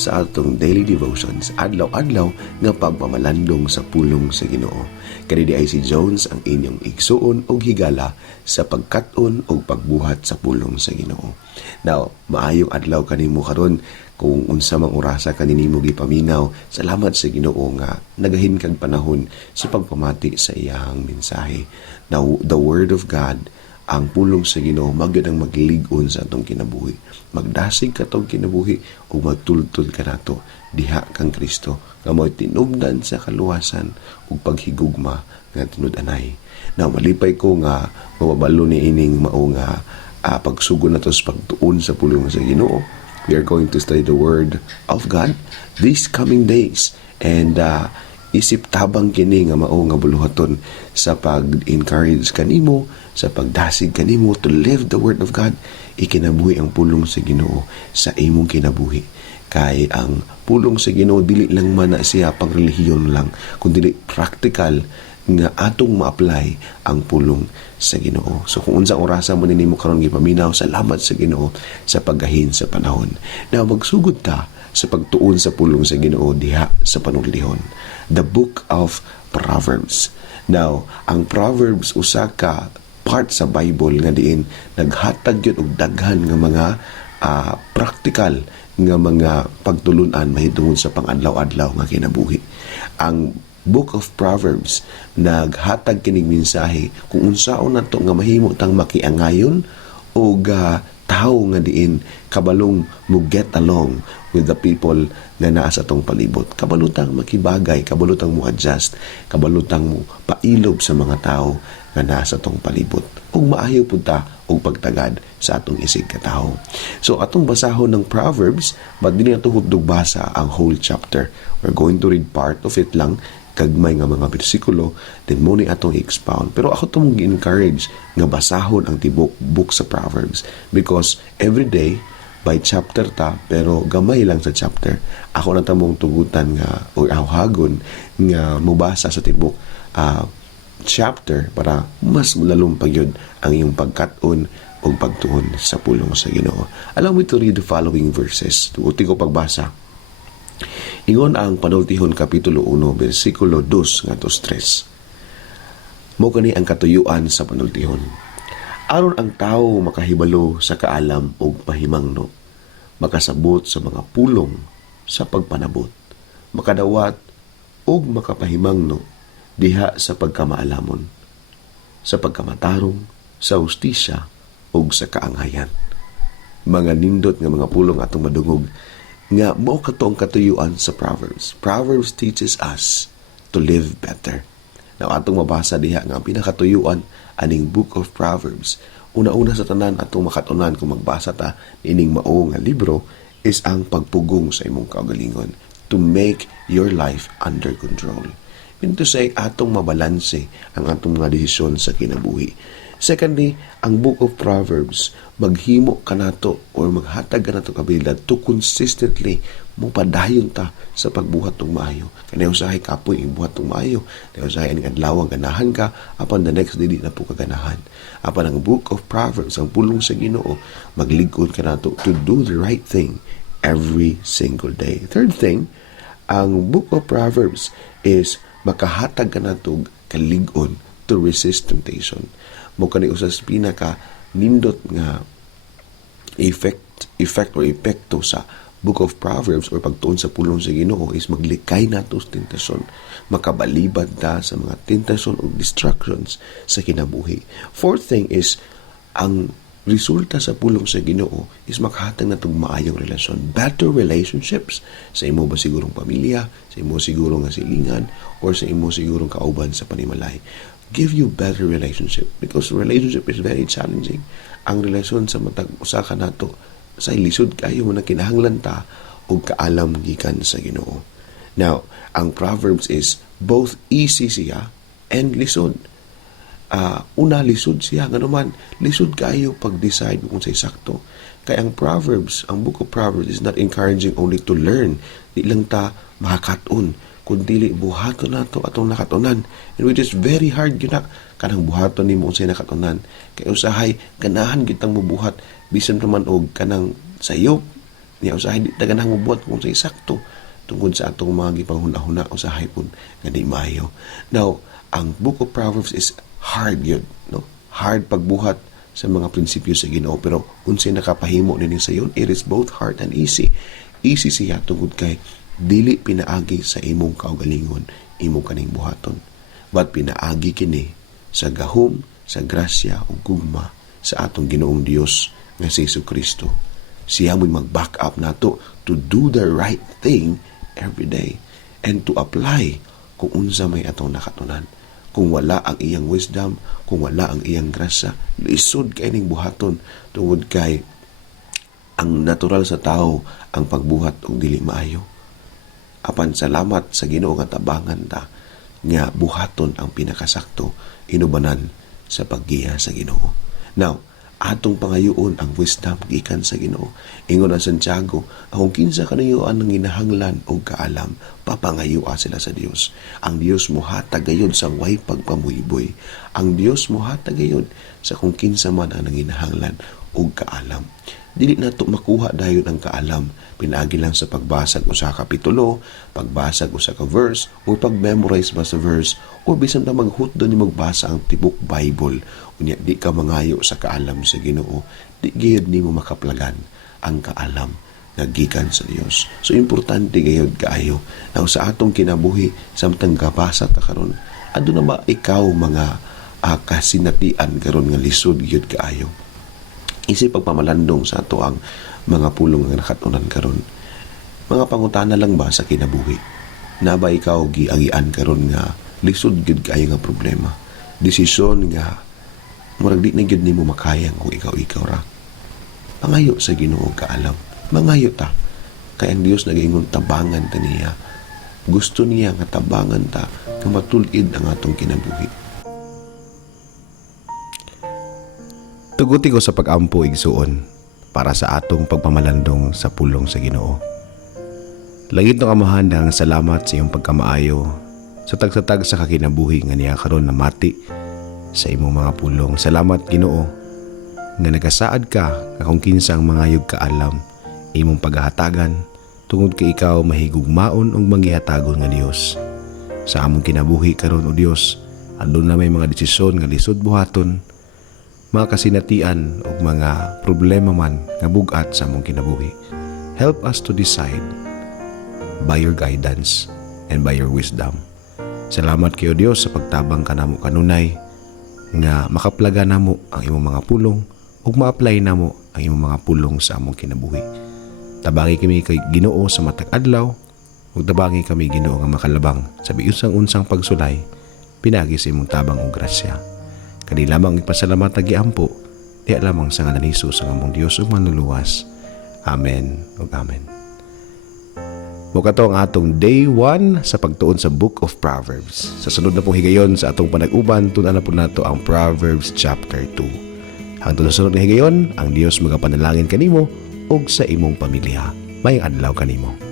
sa atong daily devotions, adlaw-adlaw nga pagmamalandong sa pulong sa Ginoo. Kani di ay si Jones ang inyong igsuon og higala sa pagkat-on og pagbuhat sa pulong sa Ginoo. Now, maayong adlaw kanimo karon kung unsa mang orasa kaninimo gipaminaw. Salamat sa Ginoo nga nagahin kag panahon sa pagpamati sa iyang mensahe. Now, the Word of God, ang pulong sa Ginoo magyud ang magligon sa atong kinabuhi. Magdasig ka tong kinabuhi o magtultol ka nato diha kang Kristo nga mo'y tinubdan sa kaluwasan ug paghigugma nga tinud-anay. Now, malipay ko nga mababalo ni ining mao nga pagsugod nato sa pagtuon sa pulong sa Ginoo. We are going to study the Word of God these coming days, and isip tabang kini nga mao nga buluhaton sa pag-encourage kanimo, sa pagdasig kanimo to live the Word of God. Ikinabuhi ang pulong sa Ginoo sa imong kinabuhi. Kay ang pulong sa Ginoo dili lang man na siya pang relihiyon lang, kundi practical nga atong ma-apply ang pulong sa Ginoo. So kung unsang orasa mo ninimo karon gipaminaw, salamat sa Ginoo sa paggahin sa panahon. Now magsugod ta sa pagtuon sa pulong sa Ginoo diha sa panulihon. The Book of Proverbs. Now, ang Proverbs usa ka part sa Bible nga diin naghatag yun og daghan nga mga practical nga mga pagtulunan mahitungod sa pang-adlaw-adlaw nga kinabuhi. Ang Book of Proverbs naghatag kining mensahe kung unsaon nato nga mahimo tang makiangayon o tao nga diin kabalong mo get along with the people nga naa sa tong palibot. Kabalutang makibagay, kabalutang mo adjust, kabalutang mo pailob sa mga tao nga naa sa tong palibot. Ug maayo pud ta og pagtagad sa atong isig katao. So atong basahon ng Proverbs, but dili nato hudog basa ang whole chapter. We're going to read part of it lang, kagmay nga mga bersikulo, then muna atong expound. Pero ako itong encourage nga basahon ang tibok book sa Proverbs, because every day by chapter ta, pero gamay lang sa chapter. Ako na tamong tugutan nga o awhagon nga mubasa sa tibok chapter para mas lalong pagyud ang iyong pagkat-on o pagtuon sa pulong sa Ginoo. Allow me to read the following verses. Tuguti ko pagbasa. Ingon ang Panultihon Kapitulo 1, versikulo 2 ngadto 3. Mao kani ang katuyuan sa panultihon. Aron ang tawo makahibalo sa kaalam o pahimangno, makasabot sa mga pulong sa pagpanabot, makadawat o makapahimangno diha sa pagkamaalamon, sa pagkamatarong, sa hustisya o sa kaanghayan. Mga nindot nga mga pulong atong madungog nga mao kato ang katuyuan sa Proverbs. Proverbs teaches us to live better. Now atong mabasa diha nga ang pinakatuyuan aning Book of Proverbs. Una-una sa tanan atong makatunan kung magbasa ta ining mao nga libro is ang pagpugong sa imong kaugalingon, to make your life under control. Mean to say, atong mabalanse ang atong mga desisyon sa kinabuhi. Secondly, ang Book of Proverbs maghimo kanato or maghatag kanato kabilidad to consistently mo padayon ta sa pagbuhat ng maayo. Kaya usahay kapoy ibuhat ng maayo. Kaya usahay ang adlaw ganahan ka, apan the next day na po kaganahan. Apan ang Book of Proverbs, ang pulong sa Ginoo, magligod kanato to do the right thing every single day. Third thing, ang Book of Proverbs is makahatag kanato kalig-on to resist temptation. Mo kani usas pinaka nindot nga effect or epekto sa Book of Proverbs or pagtuon sa pulong sa Ginoo is maglikay nato sa tentasyon, makabalibad ta sa mga tentasyon o distractions sa kinabuhi. Fourth thing is ang resulta sa pulong sa Ginoo is makahatag natong maayong relasyon, better relationships sa imo ba sigurong pamilya, sa imo sigurong nga silingan, or sa imo sigurong kauban sa panimalay. Give you better relationship, because relationship is very challenging. Ang relasyon sa matag usa ka nato sa lisod kayo mo na kinahanglan ta og kaalam gikan sa Ginoo. Now, ang Proverbs is both easy siya and lisod. Una lisod siya, nga naman lisod kayo pag-decide kung sa'y sakto. Kaya ang Proverbs, ang Book of Proverbs is not encouraging only to learn, di lang ta makakaton, kundi buhaton nato atong nakatunan, and which is very hard yun na kanang buhaton ni mo unsay nakatunan. Kaya usahay ganahan kitang mubuhat bisan naman og kanang sayop Niya usahay di taganang mubuhat kung sa sakto tungkol sa atong mga gipanghuna-huna usahay pud nga di maayo. Now, ang Book of Proverbs is hard yun, no? Hard pagbuhat sa mga prinsipyo sa Ginoo, pero unsay nakapahimo nini sa yun, it is both hard and easy. Easy siya tungkol kay dili pinaagi sa imong kaugalingon, imong kaning buhaton. But pinaagi kini sa gahom, sa grasya ug gugma sa atong Ginoong Dios nga si Jesucristo. Siya mo'y mag-back up nato to do the right thing every day and to apply kung unsa may atong nakatunan. Kung wala ang iyang wisdom, kung wala ang iyang grasya, lisod kay ning buhaton tungod kay ang natural sa tao ang pagbuhat og dili maayo. Apan salamat sa Ginoo nga tabangan ta nga buhaton ang pinakasakto inubanan sa paggiya sa Ginoo. Now, atong pangayoon ang wisdom gikan sa Ginoo. Ingon ang Santiago, akong kinsa kanayo ang ginahanglan o kaalam, papangayua sila sa Dios. Ang Dios mo hatag gayud sa way pagpamuyboy. Ang Dios mo hatag gayud sa kung kinsa man ang nanginahanglan o kaalam. Dili nato makuha dayon ang kaalam pinaagi lang sa pagbasag usa ka kapitulo, pagbasag usa ka verse, o pag-memorize ba sa verse, o bisan na maghutdo ni magbasa ang tibok Bible. Unya di ka mangayo sa kaalam sa Ginoo, di gayud nimo makaplagan ang kaalam nga gikan sa Dios. So importante gayud kaayo na sa atong kinabuhi samtang gabasa ta karon, aduna ba ikaw mga kasinatian karon nga lisod gyud kaayo? Isip pagpamalandong sa ato ang mga pulong nga nakatunan karon. Mga pangutana lang ba sa kinabuhi? Na ba ikaw giagian karon nga lisod gyud kaayo nga problema? Desisyon nga murag di na gyud nimo makayang kung ikaw ra. Pangayo sa Ginoo kaalam. Mangayo ta. Kay ang Dios nagaingon tabangan ta niya. Gusto niya nga tabangan ta nga matul-id ang atong kinabuhi. Tuguti ko sa pag-ampo igsuon para sa atong pagpamalandong sa pulong sa Ginoo. Langit ng Amahan, ang salamat sa iyong pagkamaayo sa tagsatag sa kakinabuhi nga niya karon na mati sa imong mga pulong. Salamat Ginoo nga nagasaad ka nga kung kinsang mangayog ka alam imong paghahatagan tungod kay ikaw mahigugmaon ug manggihatagon nga Dios. Sa among kinabuhi karon o Dios, andun na may mga desisyon nga lisod buhaton, mga kasinatian o mga problema man nga bugat sa among kinabuhi. Help us to decide by your guidance and by your wisdom. Salamat kayo Dios sa pagtabang kanamo kanunay nga makaplaga namo ang imong mga pulong ug ma-apply namo ang imong mga pulong sa among kinabuhi. Tabangi kami kay Ginoo sa matag adlaw ug tabangi kami Ginoo nga makalabang sa biusang-unsang pagsulay pinagi sa imong tabang ug grasya. Kani lamang ipasalamat giampo, di lamang sa ngalan ni Hesus ang among Dios ug manluluwas. Amen ug amen. Mukato ang atong day 1 sa pagtuon sa Book of Proverbs. Sa sunod na pong higayon sa atong panag-uban, tunan na po nato ang Proverbs chapter 2. Hangtod sa sunod na higayon, ang Dios magapanalangin kanimo ug sa imong pamilya. Mayang adlaw kanimo.